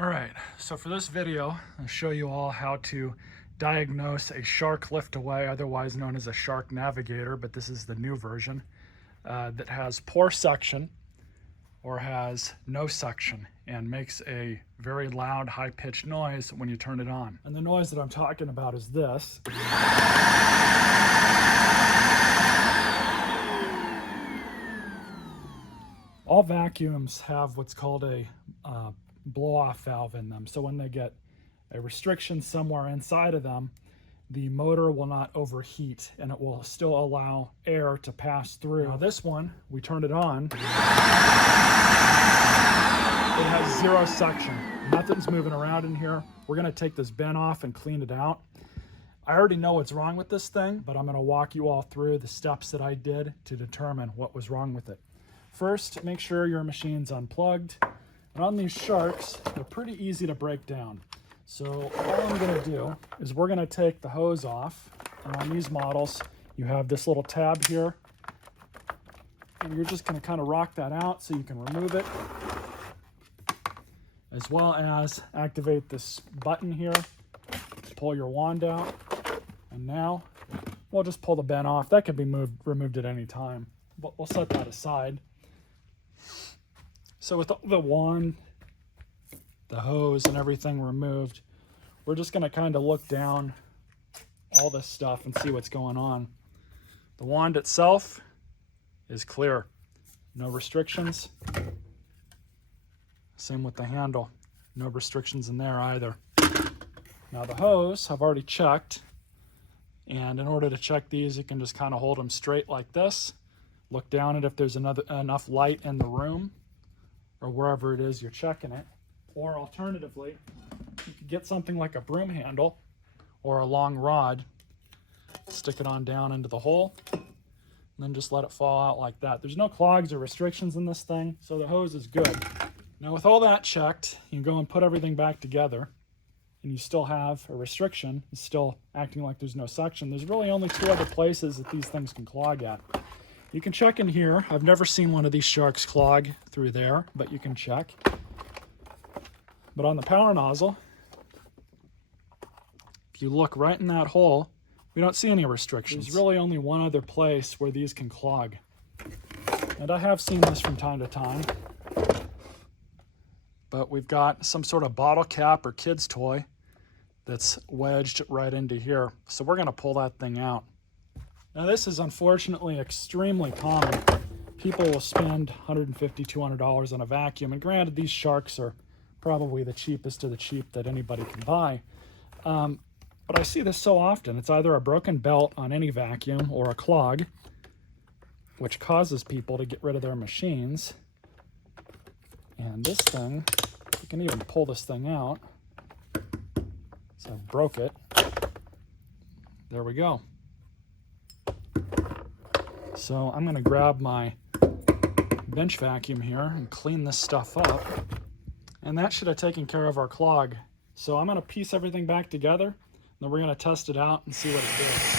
All right, so for this video, I'll show you all how to diagnose a shark lift away, otherwise known as a shark navigator, but this is the new version that has poor suction or has no suction and makes a very loud, high-pitched noise when you turn it on. And the noise that I'm talking about is this. All vacuums have what's called a blow-off valve in them. So when they get a restriction somewhere inside of them, the motor will not overheat and it will still allow air to pass through. Now this one, we turned it on. It has zero suction. Nothing's moving around in here. We're gonna take this bin off and clean it out. I already know what's wrong with this thing, but I'm gonna walk you all through the steps that I did to determine what was wrong with it. First, make sure your machine's unplugged. And on these sharks, they're pretty easy to break down. So all I'm gonna do is we're gonna take the hose off. And on these models, you have this little tab here. And you're just gonna kind of rock that out so you can remove it. As well as activate this button here. Pull your wand out. And now, we'll just pull the bin off. That can be removed at any time. But we'll set that aside. So with the wand, the hose, and everything removed, we're just going to kind of look down all this stuff and see what's going on. The wand itself is clear. No restrictions. Same with the handle. No restrictions in there either. Now the hose, I've already checked. And in order to check these, you can just kind of hold them straight like this. Look down at if there's enough light in the room or wherever it is you're checking it. Or alternatively, you could get something like a broom handle or a long rod, stick it on down into the hole, and then just let it fall out like that. There's no clogs or restrictions in this thing, so the hose is good. Now with all that checked, you can go and put everything back together, and you still have a restriction. It's still acting like there's no suction. There's really only two other places that these things can clog at. You can check in here. I've never seen one of these sharks clog through there, but you can check. But on the power nozzle, if you look right in that hole, we don't see any restrictions. There's really only one other place where these can clog. And I have seen this from time to time. But we've got some sort of bottle cap or kid's toy that's wedged right into here. So we're gonna pull that thing out. Now this is unfortunately extremely common. People will spend $150, $200 on a vacuum, and granted these sharks are probably the cheapest of the cheap that anybody can buy. But I see this so often. It's either a broken belt on any vacuum or a clog, which causes people to get rid of their machines. And this thing, you can even pull this thing out. So I broke it. There we go. So I'm gonna grab my bench vacuum here and clean this stuff up. And that should have taken care of our clog. So I'm gonna piece everything back together, and then we're gonna test it out and see what it does.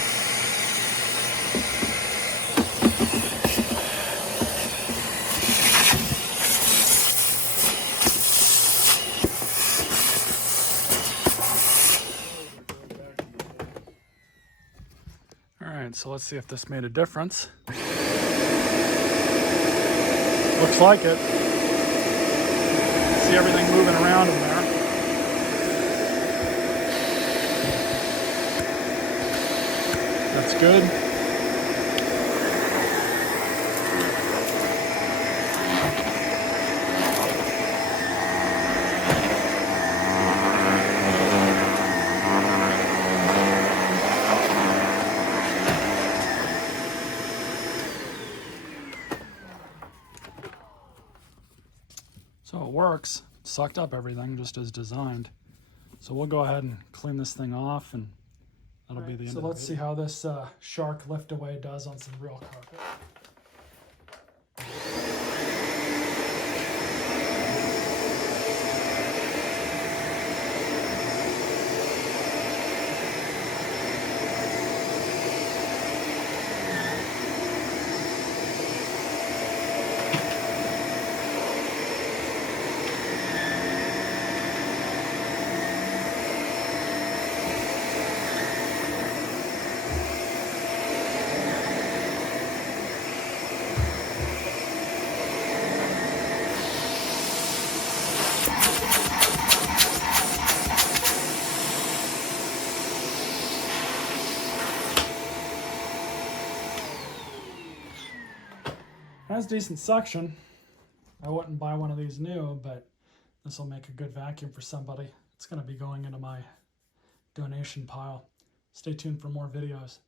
So let's see if this made a difference. Looks like it. See everything moving around in there. That's good. So it works, sucked up everything just as designed. So we'll go ahead and clean this thing off, and that'll be the end of it. So let's see how this shark lift away does on some real carpet. Has decent suction. I wouldn't buy one of these new, but this will make a good vacuum for somebody. It's going to be going into my donation pile. Stay tuned for more videos.